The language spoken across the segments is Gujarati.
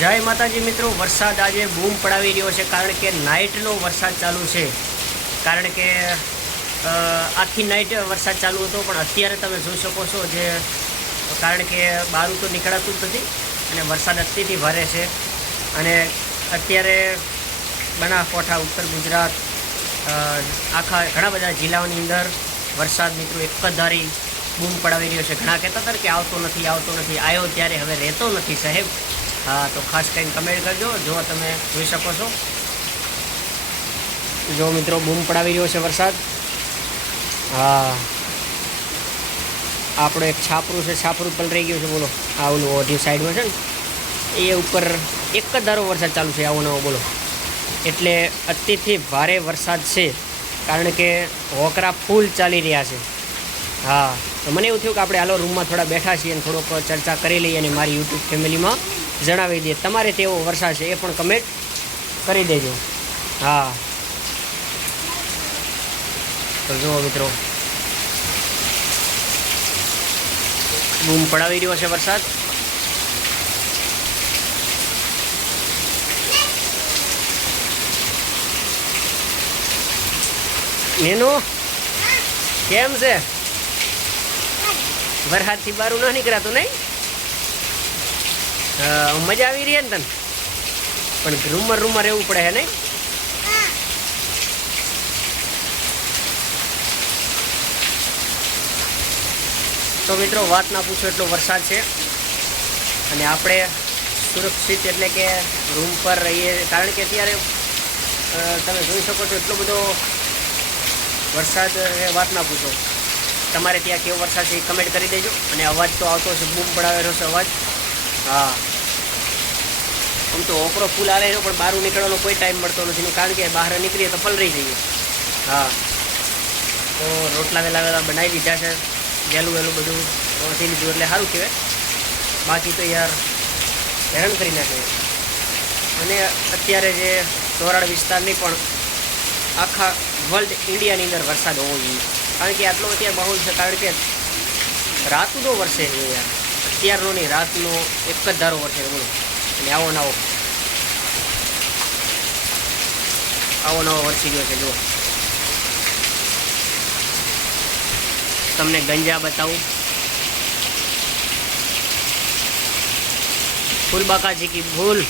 જય માતાજી મિત્રો, વરસાદ આજે બૂમ પડાવી રહ્યો છે કારણ કે નાઇટનો વરસાદ ચાલુ છે. કારણ કે આખી નાઇટ વરસાદ ચાલુ હતો, પણ અત્યારે તમે જોઈ શકો છો જે કારણ કે બહાર તો નીકળાતું જ નથી અને વરસાદ અત્યારથી ભારે છે. અને અત્યારે બનાસકાંઠા, ઉત્તર ગુજરાત, આખા ઘણા બધા જિલ્લાઓની અંદર વરસાદ મિત્રો એક જ ધારી બૂમ પડાવી રહ્યો છે. ઘણા કહેતા હતા કે આવતો નથી, આવ્યો ત્યારે હવે રહેતો નથી સાહેબ. હા, તો ખાસ કરીને કમેન્ટ કરજો. જો તમે જોઈ શકો છો, જો મિત્રો બૂમ પડાવી રહ્યો છે વરસાદ. હા, આપણો એક છાપરું છે, છાપરું પલરાઈ ગયું છે. બોલો, આ ઓલું ઓઢી સાઈડમાં છે ને એ ઉપર એક જ ધારો વરસાદ ચાલુ છે, આવો નવો. બોલો, એટલે અત્યારથી ભારે વરસાદ છે કારણ કે હોકરા ફૂલ ચાલી રહ્યા છે. હા, તો મને એવું થયું કે આપણે હાલો રૂમમાં થોડા બેઠા છીએ અને થોડોક ચર્ચા કરી લઈએ અને મારી યુટ્યુબ ફેમિલીમાં જણાવી દઈએ. તમારે તેવો વરસાદ છે એ પણ કમેન્ટ કરી દેજો. હા, તો જુઓ મિત્રો, બૂમ પડાવી રહ્યો છે વરસાદ. નેનું કેમ છે? વરસાદથી બારું ન નીકળાતું નહીં? મજા આવી રહી ને તને? પણ રૂમમાં રહેવું પડે હે નહીં? તો મિત્રો, વાત ના પૂછો એટલો વરસાદ છે અને આપણે સુરક્ષિત એટલે કે રૂમ પર રહીએ. કારણ કે અત્યારે તમે જોઈ શકો છો એટલો બધો વરસાદ, એ વાત ના પૂછો. તમારે ત્યાં કેવો વરસાદ છે એ કમેન્ટ કરી દેજો. અને અવાજ તો આવતો છે, બૂમ પડાવેલો છે અવાજ. હા, આમ તો ઓકરો ફૂલ હાલે રહ્યો, પણ બહાર નીકળવાનો કોઈ ટાઈમ મળતો નથી. કારણ કે બહાર નીકળીએ તો પલરી જઈએ. હા, તો રોટલા વહેલા બનાવી દીધા છે, વહેલું બધું થઈ લીધું એટલે સારું કહેવાય. બાકી તો યાર હેરાન કરી નાખે. અને અત્યારે જે ધોરાડ વિસ્તારની પણ આખા વર્લ્ડ ઇન્ડિયાની અંદર વરસાદ હોવો જોઈએ. કારણ કે આટલો અત્યારે માહોલ છે. કારણ કે રાતનો વરસે છે યાર, અત્યારનો નહીં, રાતનો એક જ ધારો વરસે. બોલો, અને આવો નવો વરસી ગયો છે. જુઓ, તમને ગંજા બતાવું. ફૂલબાકાજી કી ભૂલ,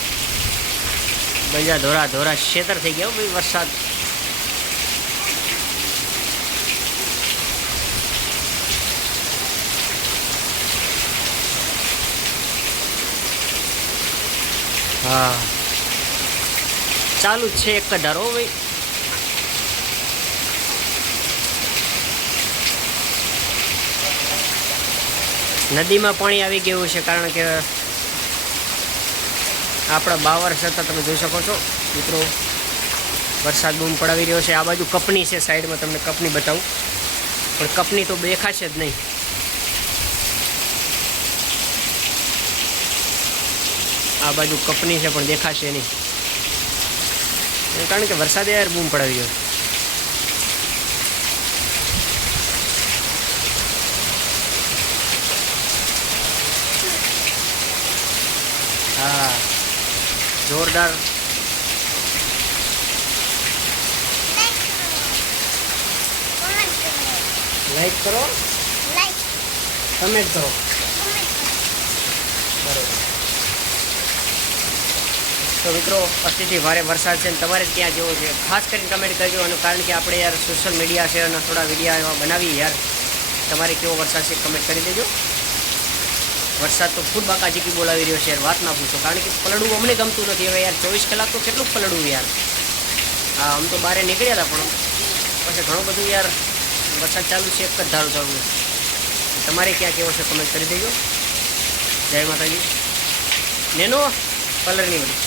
ગંજા ધોરા શેતર થઈ ગયા ભાઈ વરસાદ. હા, ચાલુ જ છે એક જ ધારો ભાઈ. નદીમાં પાણી આવી ગયું છે કારણ કે આપણા બાવર છતાં તમે જોઈ શકો છો મિત્રો, વરસાદ બૂમ પડાવી રહ્યો છે. આ બાજુ કપની છે સાઈડમાં, તમને કપની બતાવું, પણ કપની તો દેખાશે જ નહીં. આ બાજુ કપની છે પણ દેખાશે નહીં, કારણ કે વરસાદે યાર બૂમ પડાવી રહ્યો. હા, જોરદાર. લાઈક કરો, કમેન્ટ કરો. બરોબર. તો મિત્રો, અત્યારથી ભારે વરસાદ છે ને તમારે ત્યાં જેવો છે ખાસ કરીને કમેન્ટ કરજો. અને કારણ કે આપણે યાર સોશિયલ મીડિયા છે અને થોડા વિડીયો એવા બનાવીએ યાર. તમારે કેવો વરસાદ છે કમેન્ટ કરી દેજો. વરસાદ તો ફૂલ બાકાજીકી બોલાવી રહ્યો છે યાર, વાત ના પૂછો. કારણ કે પલડવું અમને ગમતું નથી હવે યાર. 24 કલાક તો કેટલું પલડવું યાર. હા, આમ તો બહાર નીકળ્યા હતા, પણ પછી ઘણું બધું યાર વરસાદ ચાલુ છે, એક જ ધારું ચાલુ છે. તમારે ક્યાં કેવો છે કમેન્ટ કરી દેજો. જય માતાજી. નેનો કલરની બધી